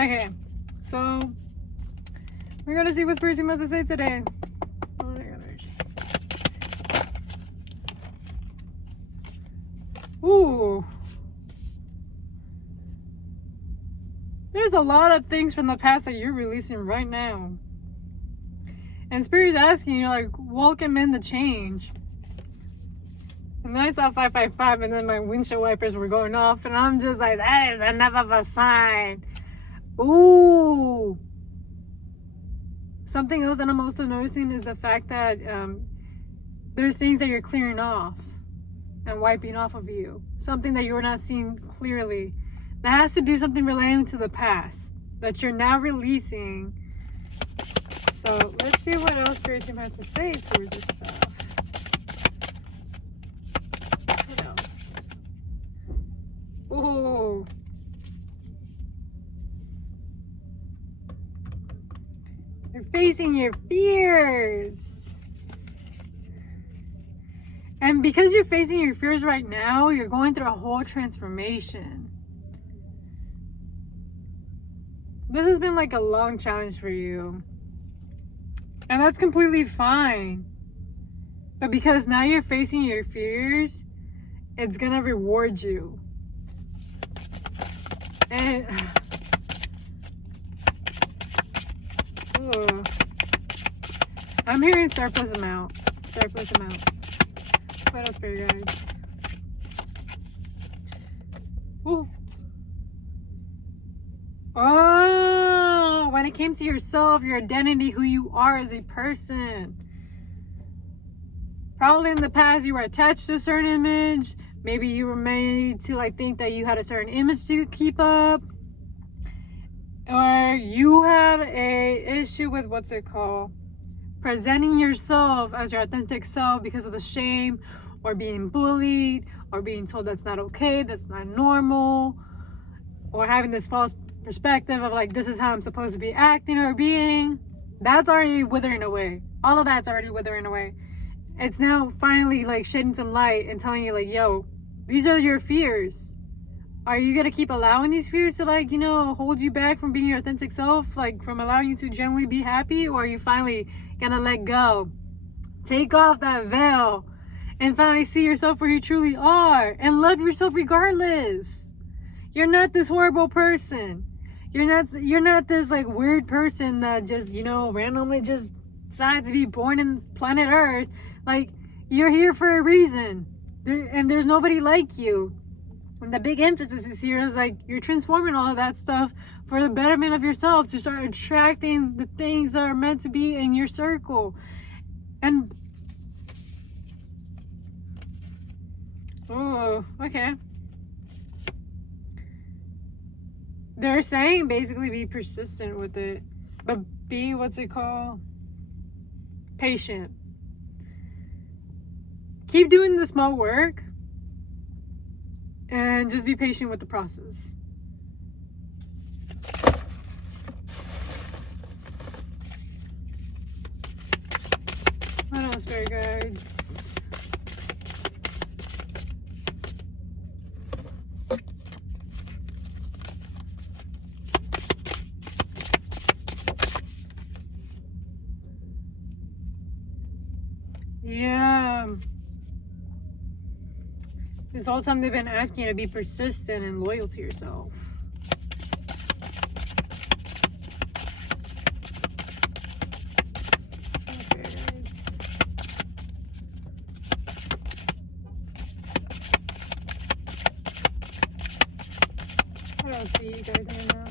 Okay, so we're gonna see what Spirit Team has to say today. Oh my gosh. Ooh. There's a lot of things from the past that you're releasing right now. And Spirit's asking you, like, welcome in the change. And then I saw 555 and then my windshield wipers were going off. And I'm just like, that is enough of a sign. Ooh. Something else that I'm also noticing is the fact that there's things that you're clearing off and wiping off of you. Something that you're not seeing clearly. That has to do something relating to the past that you're now releasing. So let's see what else Spirit Team has to say towards this stuff. What else? Ooh. You're facing your fears. And because you're facing your fears right now, you're going through a whole transformation. This has been like a long challenge for you. And that's completely fine. But because now you're facing your fears, it's gonna reward you. And oh, I'm hearing surplus amount. Surplus amount. What else, Spirit Guides? Ooh. Oh, when it came to yourself, your identity, who you are as a person. Probably in the past you were attached to a certain image. Maybe you were made to like think that you had a certain image to keep up. Or you had a issue with what's it called? Presenting yourself as your authentic self because of the shame or being bullied or being told that's not okay, that's not normal, or having this false perspective of like, this is how I'm supposed to be acting or being. That's already withering away. All of that's already withering away. It's now finally like shedding some light and telling you like, yo, these are your fears. Are you gonna keep allowing these fears to like, hold you back from being your authentic self, like from allowing you to genuinely be happy? Or are you finally gonna let go, take off that veil, and finally see yourself where you truly are and love yourself regardless? You're not this horrible person. You're not this like weird person that just, randomly just decides to be born in planet Earth. Like, you're here for a reason. And there's nobody like you. And the big emphasis is here is like, you're transforming all of that stuff for the betterment of yourself to start attracting the things that are meant to be in your circle. And, oh, okay. They're saying basically be persistent with it, but be, patient. Keep doing the small work and just be patient with the process. What else, Spirit Guides? Yeah. This whole time they've been asking you to be persistent and loyal to yourself. What else do you guys need to know?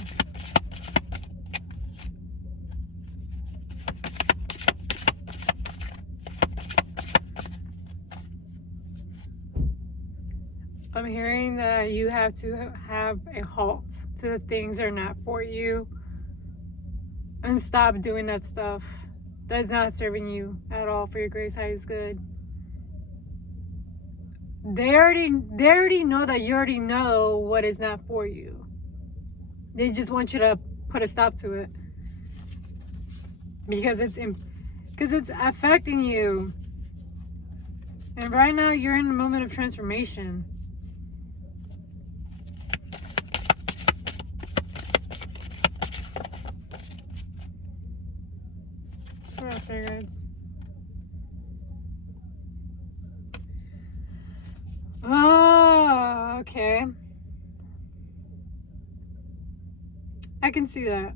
I'm hearing that you have to have a halt to the things that are not for you and stop doing that stuff that's not serving you at all for your greatest highest good. They already know that you already know what is not for you. They just want you to put a stop to it because it's affecting you. And right now you're in a moment of transformation. Guides. Oh, okay. I can see that.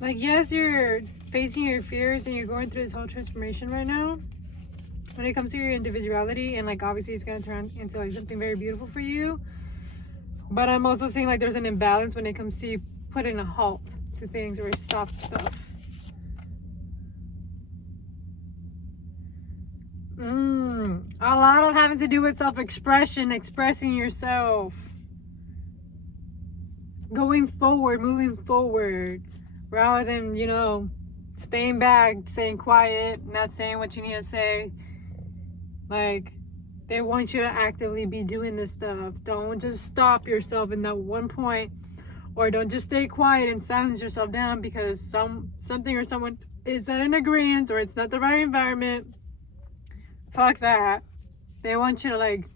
Like, yes, you're facing your fears and you're going through this whole transformation right now. When it comes to your individuality, and like obviously it's gonna turn into like something very beautiful for you. But I'm also seeing like there's an imbalance when it comes to you putting a halt to things or stop to stuff. A lot of having to do with self-expression, expressing yourself, going forward, moving forward, rather than, you know, staying back, staying quiet, not saying what you need to say. Like, they want you to actively be doing this stuff. Don't just stop yourself in that one point, or don't just stay quiet and silence yourself down because something or someone is not in agreement or it's not the right environment. Fuck that. They want you to, like,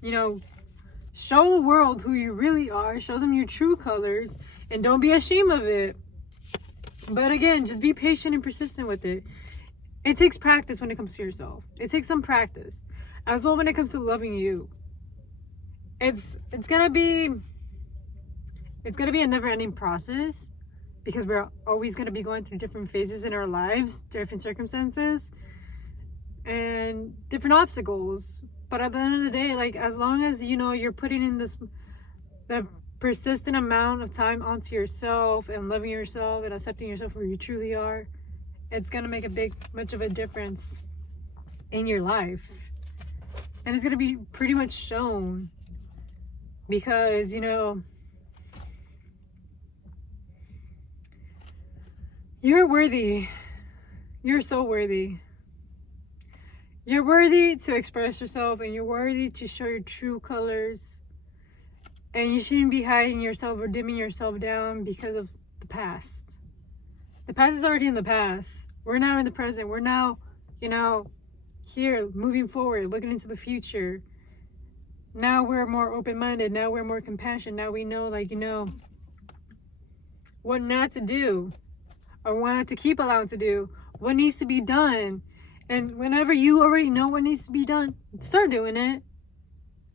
you know, show the world who you really are, show them your true colors, and don't be ashamed of it. But again, just be patient and persistent with it. It takes practice when it comes to yourself. It takes some practice. As well when it comes to loving you. It's gonna be a never-ending process because we're always gonna be going through different phases in our lives, different circumstances, and different obstacles. But at the end of the day, like, as long as, you know, you're putting in the persistent amount of time onto yourself and loving yourself and accepting yourself where you truly are, it's gonna make much of a difference in your life. And it's gonna be pretty much shown because, you know, you're worthy. You're so worthy. You're worthy to express yourself, and you're worthy to show your true colors. And you shouldn't be hiding yourself or dimming yourself down because of the past. The past is already in the past. We're now in the present. We're now, you know, here, moving forward, looking into the future. Now we're more open-minded. Now we're more compassionate. Now we know, like, you know, what not to do or what not to keep allowing to do. What needs to be done. And whenever you already know what needs to be done, start doing it.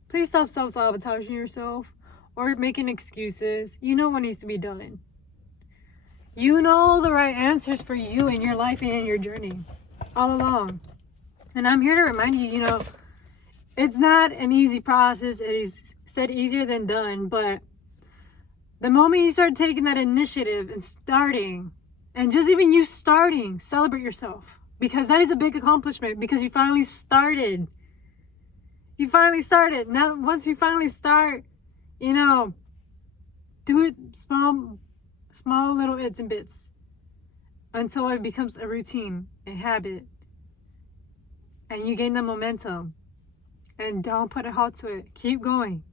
Please stop self-sabotaging yourself or making excuses. You know what needs to be done. You know the right answers for you in your life and in your journey all along. And I'm here to remind you, you know, it's not an easy process. It is said easier than done. But the moment you start taking that initiative and starting, and just even you starting, celebrate yourself. Because that is a big accomplishment, because you finally started. You finally started. Now, once you finally start, you know, do it small little bits and bits until it becomes a routine, a habit, and you gain the momentum. And don't put a halt to it. Keep going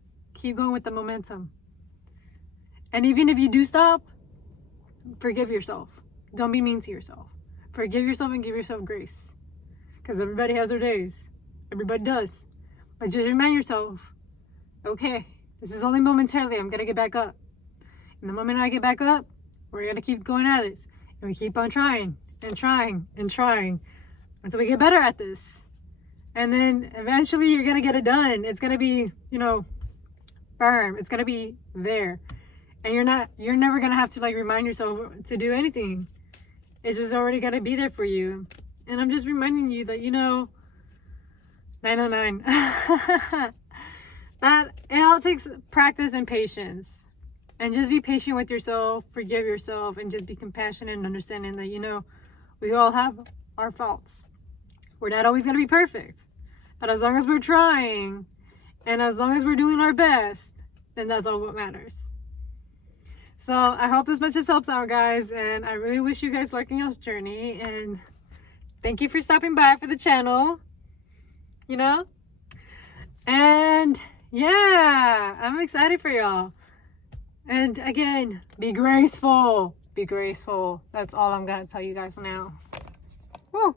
with the momentum. And even if you do stop, forgive yourself. Don't be mean to yourself. Forgive yourself and give yourself grace, because everybody has their days. Everybody does. But just remind yourself, okay, this is only momentarily. I'm gonna get back up. And the moment I get back up, we're gonna keep going at it. And we keep on trying and trying and trying until we get better at this. And then eventually you're gonna get it done. It's gonna be, you know, firm. It's gonna be there. And you're never gonna have to, like, remind yourself to do anything. It's just already gonna be there for you. And I'm just reminding you that, you know, 909. That it all takes practice and patience. And just be patient with yourself, forgive yourself, and just be compassionate and understanding that, you know, we all have our faults. We're not always gonna be perfect. But as long as we're trying, and as long as we're doing our best, then that's all what matters. So I hope this message helps out, guys, and I really wish you guys luck in your journey, and thank you for stopping by for the channel, you know, and yeah, I'm excited for y'all. And again, be graceful. That's all I'm gonna tell you guys now. Woo.